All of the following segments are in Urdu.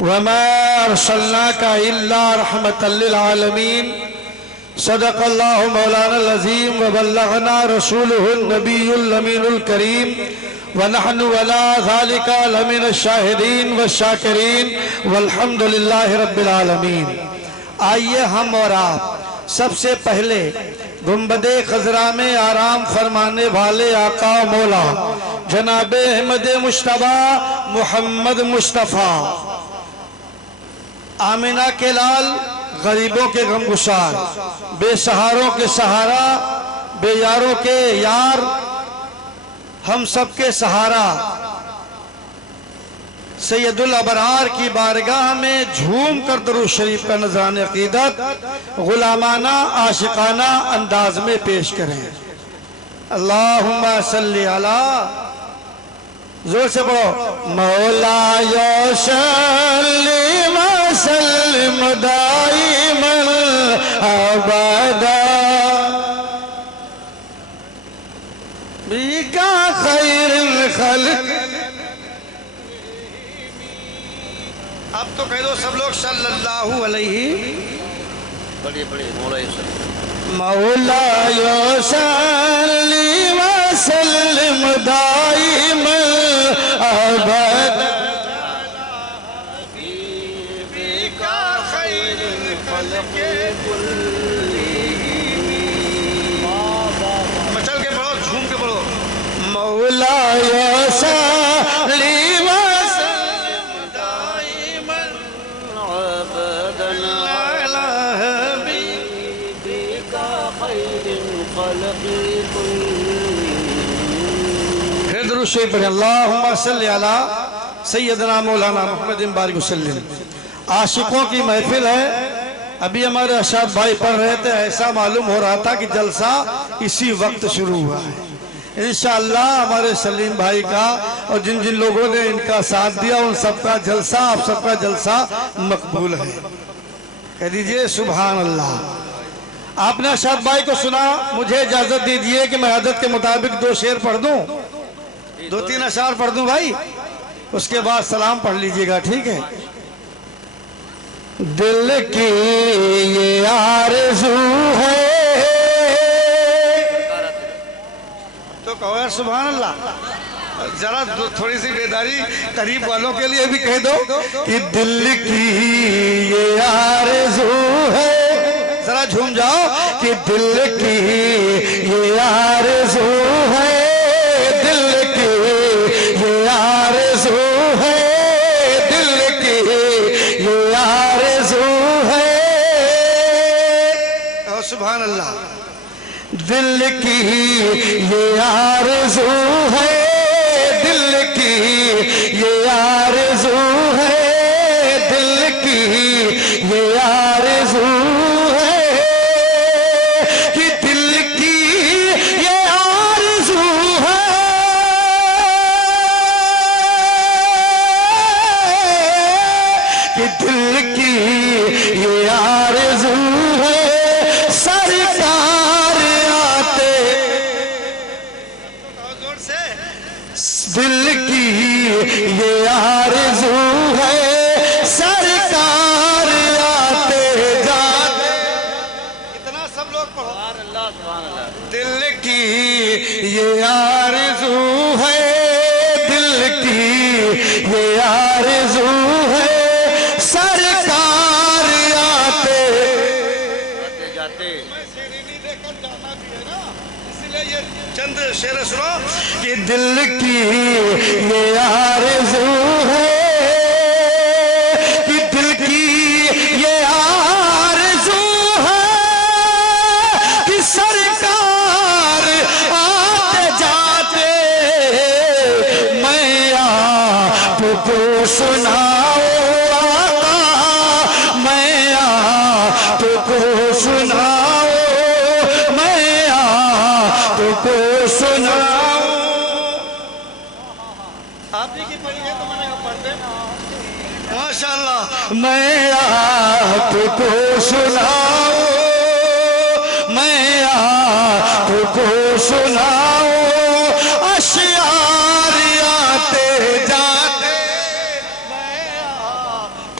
وما ارسلناك الا رحمة للعالمين صدق الله مولانا العظيم وبلغنا رسوله النبي الامين الكريم ونحن ولا ذلك لمن الشاهدين والشاكرين والحمد لله رب العالمین۔ آئیے ہم اور آپ سب سے پہلے گنبد خضرا میں آرام فرمانے والے آقا مولا جناب احمد مجتبیٰ محمد مصطفیٰ آمینہ کے لال، غریبوں کے غمگسار، بے سہاروں کے سہارا، بے یاروں کے یار، ہم سب کے سہارا سید الابرار کی بارگاہ میں جھوم کر درود شریف کا نذران عقیدت غلامانہ عاشقانہ انداز میں پیش کریں۔ اللہم صلی علی، زور سے پڑھو، مولا صلی وسلم دائما ابدا بکا خیر الخلق۔ اب تو کہہ دو سب لوگ صلی اللہ علیہ، بڑی مولا صلی وسلم دائما ابدا بکا خیر الخلق مچل کے پڑھو، جھوم کے پڑھو، مولا صلی وسلم دائما ابدا علی حبیبک خیر الخلق پھر درود شریف پڑھیں۔ اللہم صلی علی سیدنا مولانا محمد بارک وسلم۔ عاشقوں کی محفل ہے، ابھی ہمارے ارشاد بھائی پڑھ رہے تھے، ایسا معلوم ہو رہا تھا کہ جلسہ اسی وقت شروع ہوا ہے۔ انشاءاللہ ہمارے سلیم بھائی کا اور جن جن لوگوں نے ان کا ساتھ دیا ان سب کا جلسہ، آپ سب کا جلسہ مقبول ہے۔ کہہ دیجئے سبحان اللہ۔ آپ نے ارشاد بھائی کو سنا، مجھے اجازت دیجئے کہ میں عادت کے مطابق 2 شعر پڑھ دوں، 2-3 اشعار پڑھ دوں بھائی، اس کے بعد سلام پڑھ لیجئے گا، ٹھیک ہے؟ دل کی یہ آرزو ہے، تو کہو یار سبحان اللہ، ذرا تھوڑی سی بیداری قریب والوں کے لیے بھی کہہ دو کہ دل کی یہ آرزو ہے، ذرا جھوم جاؤ کہ دل کی یہ آرزو ہے، دل کی یہ آرزو ہے، دل کی یہ آرزو ہے، سبحان اللہ، دل کی یہ آرزو ہے، دل کی یہ آرزو ہے، دل کی یہ آرزو ہے کہ دل کی یہ آرزو ہے کہ دل کی یہ آرزو ہے سرکار آتے، دل کی یہ آرزو ہے سرکار آتے جاتے، اتنا سب لوگ پڑھو، دل کی یہ آرزو ہے، دل کی یہ آرزو ہے سرکار آتے جاتے۔ چند شعر سنو کہ دل کی یہ آرزو ہے، کہ دل کی یہ آرزو ہے کہ سرکار آتے جاتے میں آپ کو سناؤں آقا، میں آپ کو سناؤں، میں آپ کو سناؤں۔ آپ ہی کی پڑھی ہے تو میں نے پڑھ دے ماشاءاللہ، میں آپ کو سناؤں، میں آپ کو سناؤں، اشعار آتے جاتے میں آپ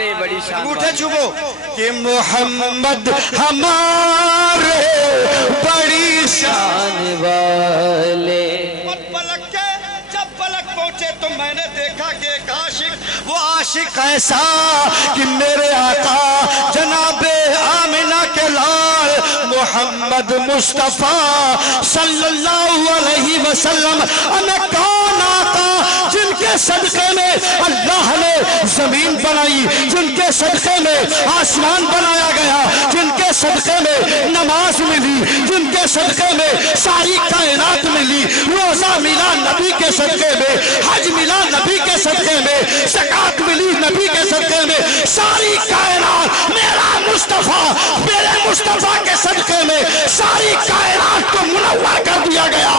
ہے بڑی شان انگوٹھے چوبو کہ محمد ہمارے بڑی شان والے. اور پلک کے جب پلک پہنچے تو میں نے دیکھا کہ ایک عاشق، وہ عاشق ایسا کہ میرے آقا جناب آمنہ کے لال محمد مصطفیٰ صلی اللہ علیہ وسلم، ہمیں کون آقا جن کے صدقے میں اللہ نے زمین بنائی، جن کے صدقے میں آسمان بنایا گیا، جن کے صدقے میں نماز ملی، جن کے صدقے میں ساری کائنات ملی، روزہ ملا نبی کے صدقے میں، حج ملا نبی کے صدقے میں، زکات ملی نبی کے صدقے میں، ساری کائنات میرا مصطفیٰ، میرے مصطفیٰ کے صدقے میں ساری کائنات کو منور کر دیا گیا.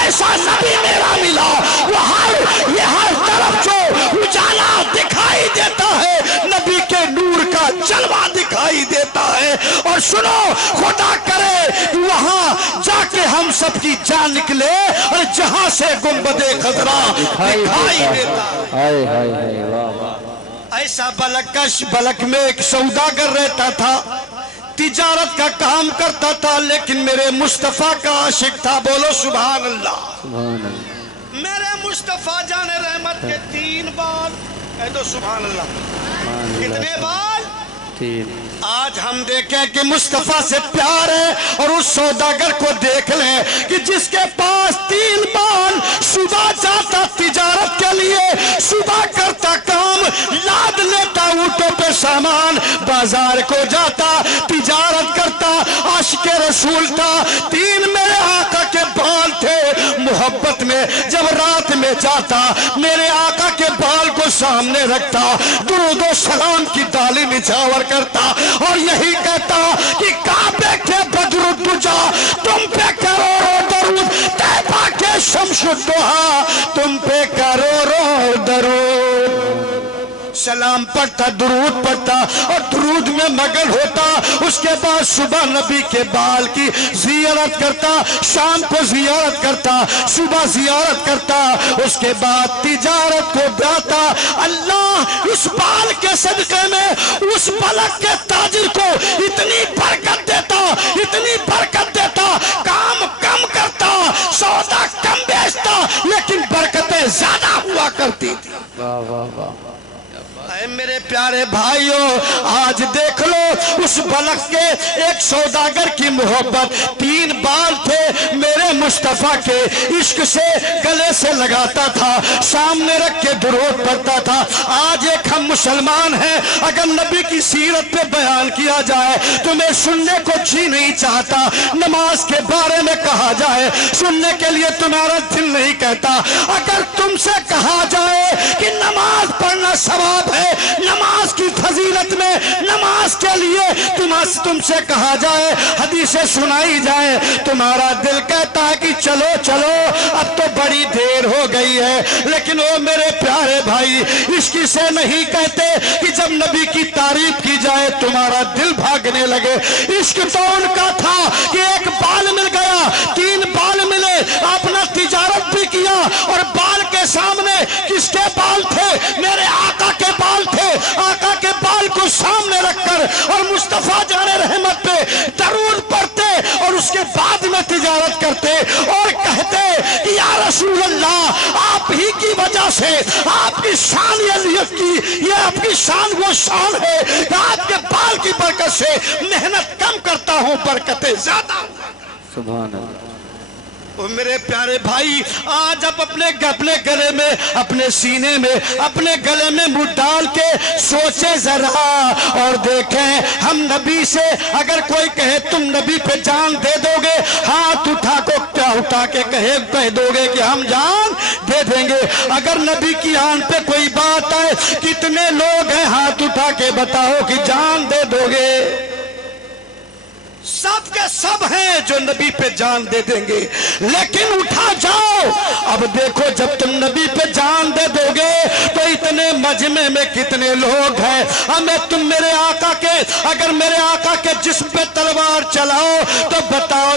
ایسا نبی میرا ملا، وہ ہر طرف جو اجالا دکھائی دیتا ہے نبی کے نور کا جلوہ دکھائی دیتا ہے. اور سنو، خدا کرے وہاں جا کے ہم سب کی جان نکلے اور جہاں سے گنبد خضرا دکھائی دیتا ہے. ایسا بلکش، بلک میں ایک سوداگر رہتا تھا، تجارت کا کام کرتا تھا، لیکن میرے مصطفیٰ کا عاشق تھا. بولو سبحان اللہ. میرے مصطفیٰ جان رحمت کے 3 بال، کہہ دو سبحان اللہ. کتنے بال؟ 3. آج ہم دیکھیں کہ مصطفیٰ سے پیار ہے، اور اس سوداگر کو دیکھ لیں کہ جس کے پاس 3 بال، صبح جاتا تجارت کے لیے، صبح کرتا کام، لاد لیتا اونٹوں پہ سامان، بازار کو جاتا تجارت کرتا، عاشق رسول تھا. 3 میرے آقا کے بال تھے. محبت میں جب رات میں جاتا میرے آقا کے بال کو سامنے رکھتا، درود و سلام کی ڈالی نچھاور کرتا اور یہی کہتا کہ کعبے کے بدر الدجا تم پہ کروڑوں درود، طیبہ کے شمس الضحا تم پہ کروڑوں درود. سلام پڑھتا، درود پڑھتا اور درود میں مگن ہوتا. اس کے بعد صبح نبی کے بال کی زیارت کرتا، شام کو زیارت کرتا، صبح زیارت کرتا، اس کے بعد تجارت کو جاتا. اللہ اس بال کے صدقے میں اس پلک کے تاجر کو اتنی برکت دیتا، اتنی برکت دیتا، کام کم کرتا، سودا کم بیچتا، لیکن برکتیں زیادہ ہوا کرتی تھی. واہ واہ واہ. اے میرے پیارے بھائیوں، آج دیکھ لو اس بلک کے ایک سوداگر کی محبت. 3 بال تھے میرے مصطفیٰ کے، عشق سے گلے سے لگاتا تھا، سامنے رکھ کے درود پڑھتا تھا. آج ایک ہم مسلمان ہیں، اگر نبی کی سیرت پہ بیان کیا جائے تو میں سننے کو جی نہیں چاہتا. نماز کے بارے میں کہا جائے سننے کے لیے تمہارا دل نہیں کہتا. اگر تم سے کہا جائے کہ نماز پڑھنا ثواب ہے، نماز کی فضیلت میں نماز کے لیے تم سے کہا جائے، حدیثیں سنائی جائے، تمہارا دل کہتا ہے کہ چلو چلو اب تو بڑی دیر ہو گئی ہے. لیکن وہ میرے پیارے بھائی عشق سے نہیں کہتے کہ جب نبی کی تعریف کی جائے تمہارا دل بھاگنے لگے. عشق تو ان کا تھا کہ ایک بال مل گیا، 3 بال ملے، اپنا تجارت بھی کیا، اور بال کے سامنے کس کے بال تھے؟ میرے آقا کے بال تھے. آقا کے بال کو سامنے رکھ کر اور مصطفیٰ جان رحمت پہ درود پڑھتے اور اس کے بعد میں تجارت کرتے اور کہتے کہ یا رسول اللہ، آپ ہی کی وجہ سے، آپ کی شان یہ آپ کی شان وہ شان ہے کہ آپ کے بال کی برکت سے محنت کم کرتا ہوں، برکتیں زیادہ. سبحان اللہ. میرے پیارے بھائی، آج اب اپنے گلے میں، اپنے سینے میں، اپنے گلے میں منہ ڈال کے سوچے ذرا اور دیکھیں ہم نبی سے اگر کوئی کہے تم نبی پہ جان دے دو گے، ہاتھ اٹھا کے کہہ دو گے کہ ہم جان دے دیں گے. اگر نبی کی آن پہ کوئی بات آئے، کتنے لوگ ہیں ہاتھ اٹھا کے بتاؤ کہ جان دے دو گے؟ سب کے سب ہیں جو نبی پہ جان دے دیں گے. لیکن اٹھا جاؤ، اب دیکھو جب تم نبی پہ جان دے دو گے تو اتنے مجمع میں کتنے لوگ ہیں. ہمیں اگر میرے آقا کے جسم پہ تلوار چلاؤ تو بتاؤ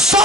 100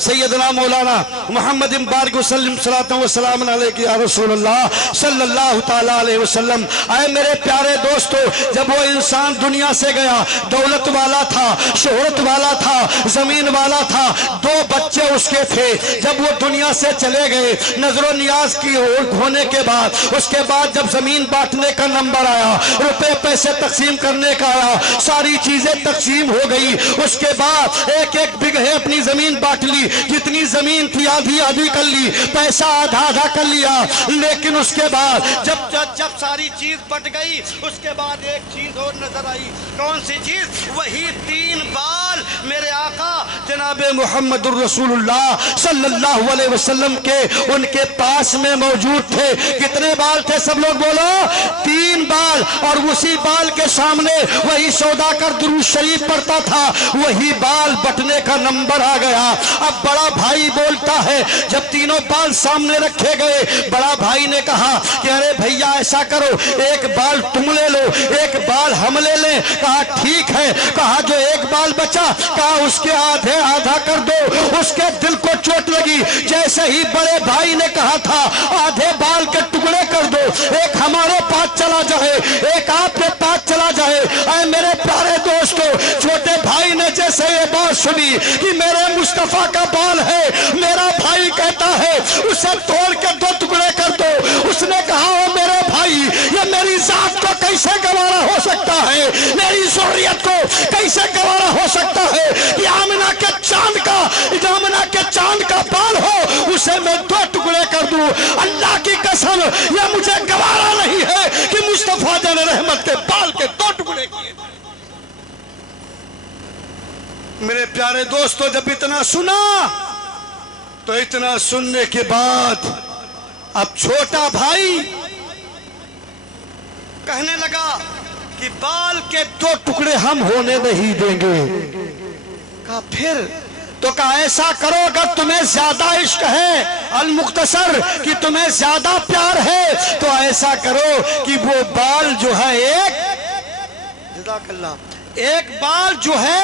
سیدنا مولانا محمد بارک وسلم صلاۃ و سلام علیک یا رسول اللہ صلی اللہ تعالی علیہ وسلم۔ اے میرے پیارے دوستو، جب وہ انسان دنیا سے گیا، دولت والا تھا، شہرت والا تھا، زمین والا تھا، 2 بچے اس کے تھے۔ جب وہ دنیا سے چلے گئے، نظر و نیاز کی ہونے کے بعد، اس کے بعد جب زمین بانٹنے کا نمبر آیا، روپے پیسے تقسیم کرنے کا آیا، ساری چیزیں تقسیم ہو گئی۔ اس کے بعد ایک ایک بگہے اپنی زمین بانٹ لی، جتنی زمین تھی آدھی آدھی کر لی، پیسہ آدھا آدھا کر لیا۔ لیکن اس کے بعد جب ساری چیز بٹ گئی، اس کے بعد ایک چیز اور نظر آئی۔ کون سی چیز؟ وہی 3 بال میرے آقا جناب محمد الرسول اللہ صلی اللہ علیہ وسلم کے ان کے پاس میں موجود تھے۔ کتنے بال تھے؟ سب لوگ بولو، 3 بال۔ اور اسی بال کے سامنے وہی سوداگر درود شریف پڑھتا تھا، وہی بال بٹنے کا نمبر آ گیا۔ اب بڑا بھائی بولتا ہے، جب تینوں بال سامنے رکھے گئے، بڑا بھائی نے کہا کہ ارے بھیا ایسا کرو، ایک بال تم لے لو، ایک بال ہم لے لیں۔ کہا ٹھیک ہے۔ کہا جو ایک بال بچا، کہا اس کے آدھے آدھا کر دو۔ اس کے دل کو چوٹ لگی، جیسے ہی بڑے بھائی نے کہا تھا آدھے بال کے ٹکڑے کر دو، ایک ہمارے پاس چلا جائے، ایک آپ کے پاس چلا جائے۔ اے میرے پیارے دوستو، چھوٹے بھائی نے جیسے یہ بات سنی کہ میرے مصطفیٰ کا بال ہے، میرا بھائی کہتا ہے اسے توڑ کے 2 ٹکڑے کر دو۔ اس نے کہا او میرے بھائی، یہ میری ذات کو کیسے گوارا ہو سکتا ہے، میری ذریت کو کیسے گوارا ہو سکتا ہے کہ آمنہ کے چاند کا بال ہو، اسے میں 2 ٹکڑے کر دوں۔ اللہ کی قسم، یہ مجھے گوارا نہیں ہے کہ مصطفیٰ جان رحمت کے بال کے 2 ٹکڑے کیے۔ میرے پیارے دوستو، جب اتنا سنا تو اتنا سننے کے بعد اب چھوٹا بھائی کہنے لگا کہ بال کے 2 ٹکڑے ہم ہونے نہیں دیں گے۔ کہا پھر؟ تو کہا ایسا کرو، اگر تمہیں زیادہ عشق ہے المختصر، کہ تمہیں زیادہ پیار ہے، تو ایسا کرو کہ وہ بال جو ہے ایک بال جو ہے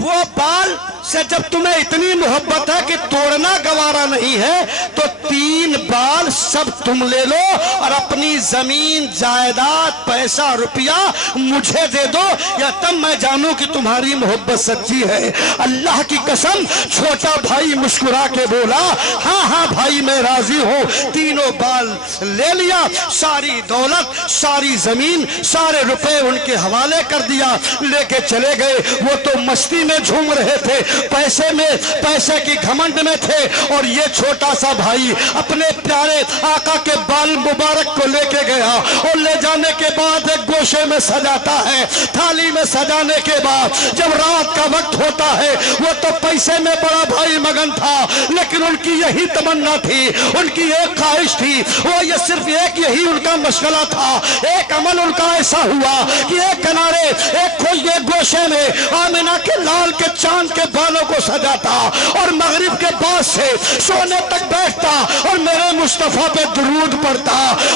وہ بال سے جب تمہیں اتنی محبت ہے کہ توڑنا گوارا نہیں ہے، تو 3 بال سب تم لے لو اور اپنی زمین جائیداد پیسہ روپیہ مجھے دے دو، یا تب میں جانوں کہ تمہاری محبت سچی ہے۔ اللہ کی قسم، چھوٹا بھائی مسکرا کے بولا ہاں ہاں بھائی میں راضی ہوں۔ 3 بال لے لیا، ساری دولت، ساری زمین، سارے روپے ان کے حوالے کر دیا، لے کے چلے گئے۔ وہ تو مستی میں جھوم رہے تھے، پیسے کی گھمنڈ میں تھے، اور یہ چھوٹا سا بھائی اپنے پیارے آقا کے بال مبارک کو لے کے گیا، اور لے جانے کے بعد ایک گوشے میں سجاتا ہے۔ تھالی میں سجانے کے بعد جب رات کا وقت ہوتا ہے، وہ تو پیسے میں بڑا بھائی مگن تھا، لیکن ان کی یہی تمنا تھی، ان کی ایک خواہش تھی، وہ یہ صرف ایک یہی ان کا مشغلہ تھا۔ ایک عمل ان کا ایسا ہوا کہ ایک کنارے ایک گوشے میں آمنہ کے لال کے چاند کے بالوں کو سجاتا، اور مغرب کے بعد سے سونے تک بیٹھتا اور میرے مصطفیٰ پہ درود پڑھتا،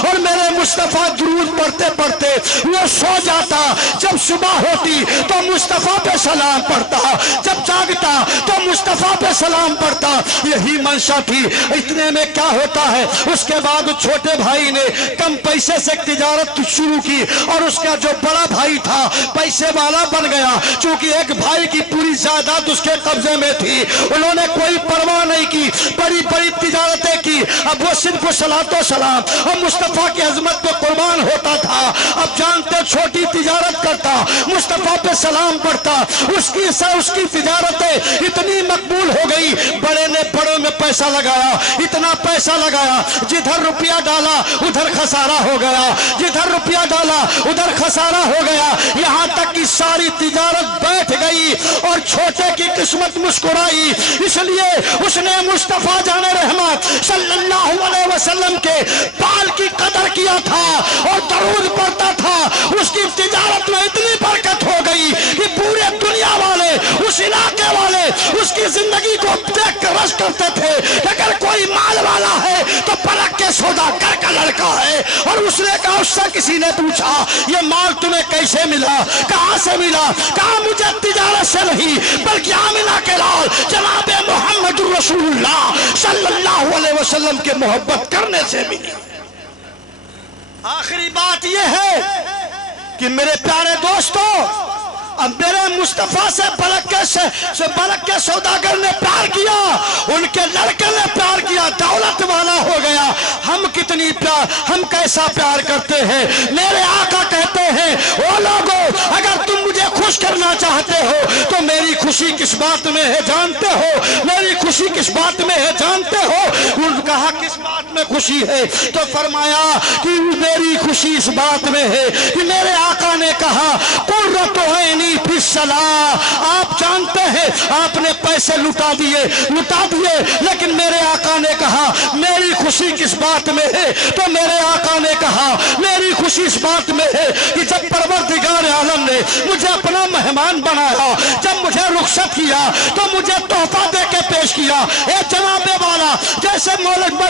اور میرے مصطفیٰ درود پڑھتے پڑھتے وہ سو جاتا۔ جب صبح ہوتی تو مصطفیٰ پہ سلام پڑھتا، جب جاگتا تو مصطفیٰ پہ سلام پڑھتا۔ یہی منشا تھی۔ اتنے میں کیا ہوتا ہے، اس کے بعد چھوٹے بھائی نے کم پیسے سے تجارت شروع کی، اور اس کا جو بڑا بھائی تھا پیسے والا بن گیا۔ چونکہ ایک بھائی کی پوری جائیداد اس کے قبضے میں تھی، انہوں نے کوئی پرواہ نہیں کی، بڑی بڑی تجارتیں کی۔ اب وہ صرف صلاۃ و سلام اور مصطفیٰ کی عظمت پہ قربان ہوتا تھا۔ اب جانتے چھوٹی تجارت کرتا، مصطفیٰ پہ سلام پڑھتا، اس کی تجارتیں اتنی مقبول ہو گئی، بڑے نے بڑوں میں پیسہ لگایا، اتنا پیسہ لگایا، جدھر روپیہ ڈالا ادھر خسارہ ہو گیا، جدھر روپیہ ڈالا ادھر خسارہ ہو گیا، یہاں تک کہ ساری تجارت بیٹھ گئی اور چھوٹے کی قسمت مسکرائی۔ اس لیے اس نے مصطفیٰ جان رحمت صلی اللہ علیہ وسلم کے بال کی قدر کیا تھا اور درود پڑھتا تھا۔ اس کی تجارت میں اتنی برکت ہو گئی کہ پورے دنیا والے، اس علاقے والے اس کی زندگی کو دیکھ کر رشک کرتے تھے۔ اگر کوئی مال والا ہے تو پلک کے سودا کر کا لڑکا ہے، اور اس نے کہا، اس سے کسی نے پوچھا یہ مال تمہیں کیسے ملا، کہاں سے ملا؟ کہا مجھے تجارت سے نہیں بلکہ آمنہ کے لال جناب محمد رسول اللہ صلی اللہ علیہ وسلم کے محبت کرنے سے ملی۔ آخری بات یہ ہے کہ میرے پیارے دوستو، اب میرے مصطفیٰ سے بلک کے سوداگر نے پیار کیا، ان کے لڑکے نے پیار کیا، دولت والا ہو گیا۔ ہم کتنی پیار، ہم کیسا پیار کرتے ہیں؟ میرے آقا کہتے ہیں، او لوگو اگر تم مجھے خوش کرنا چاہتے ہو تو میری خوشی کس بات میں ہے جانتے ہو؟ میری خوشی کس بات میں ہے جانتے ہو؟ انہوں نے کہا کس بات میں خوشی ہے؟ تو فرمایا کہ میری خوشی اس بات میں ہے کہ میرے آقا نے کہا قرۃ عینی فی الصلاۃ۔ آپ جانتے ہیں آپ نے پیسے لٹا دیے لیکن میرے آقا نے کہا میری خوشی کس بات میں ہے؟ تو میرے آقا نے کہا میری خوشی اس بات میں ہے کہ جب پروردگار عالم نے مجھے اپنا مہمان بنایا، جب مجھے رخصت کیا تو مجھے تحفہ دے کے پیش کیا۔ اے جناب والا، جیسے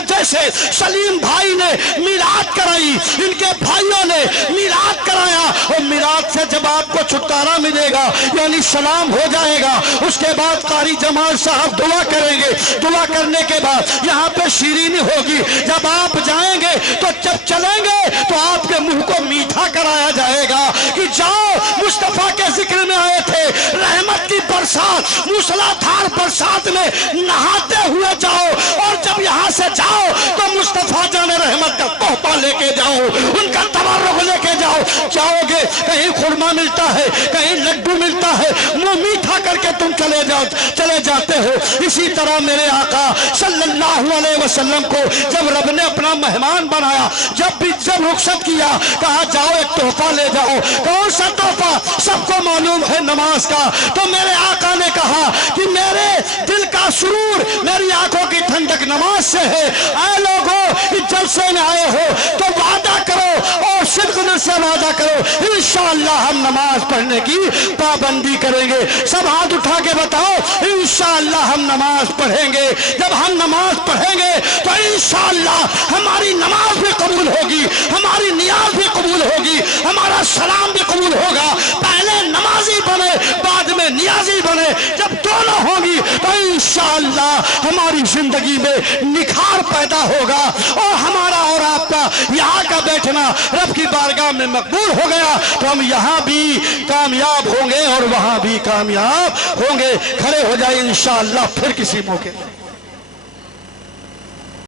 جیسے سلیم بھائی نے میلاد کرائی، ان کے بھائیوں نے میلاد کرایا، اور میلاد سے جب آپ کو چھٹکارا ملے گا یعنی سلام ہو جائے گا، اس کے بعد قاری جمال صاحب دعا کریں گے، دعا کرنے کے بعد یہاں پہ شیرینی ہوگی، جب آپ جائیں گے تو جب چلیں گے تو آپ کے منہ کو میٹھا کرایا جائے گا کہ جاؤ مصطفیٰ کے ذکر میں آئے تھے، رحمت کی برسات موسلادھار برسات میں نہاتے ہوئے جاؤ، اور جب یہاں سے جاؤ تو مصطفیٰ جان رحمت کا تحفہ لے کے جاؤ، ان کا تبرک لے کے جاؤ۔ جاؤ گے کہیں خرما ملتا ہے، کہیں لڈو ملتا ہے، منہ میٹھا کر کے تم چلے جاتے ہو۔ اسی طرح میرے آقا صلی اللہ علیہ وسلم کو جب رب نے اپنا مہمان بنایا، جب رخصت کیا، کہا جاؤ ایک تحفہ لے جاؤ۔ کون سا تحفہ؟ سب کو معلوم ہے نماز کا۔ تو میرے آقا نے کہا کہ میرے دل کا سرور، میری آنکھوں کی ٹھنڈک نماز سے ہے۔ اے لوگوں اس جلسے میں آئے ہو تو وعدہ کرو اور صدق دل سے وعدہ کرو انشاءاللہ ہم نماز پڑھنے کی پابندی کریں گے۔ سب ہاتھ اٹھا کے بتاؤ انشاءاللہ ہم نماز پڑھیں گے۔ جب ہم نماز پڑھیں گے تو انشاءاللہ ہماری نماز بھی قبول ہوگی، ہماری نیاز بھی قبول ہوگی، ہمارا سلام بھی قبول ہوگا۔ پہلے نمازی بنے بعد میں نیازی بنے، جب دونوں ہوں گی تو انشاءاللہ ہماری زندگی میں نکھار پیدا ہوگا، اور ہمارا اور آپ کا یہاں کا بیٹھنا رب کی بارگاہ میں مقبول ہو گیا تو ہم یہاں بھی کامیاب ہوں گے اور وہاں بھی کامیاب ہوں گے۔ کھڑے ہو جائیں انشاءاللہ پھر کسی موقع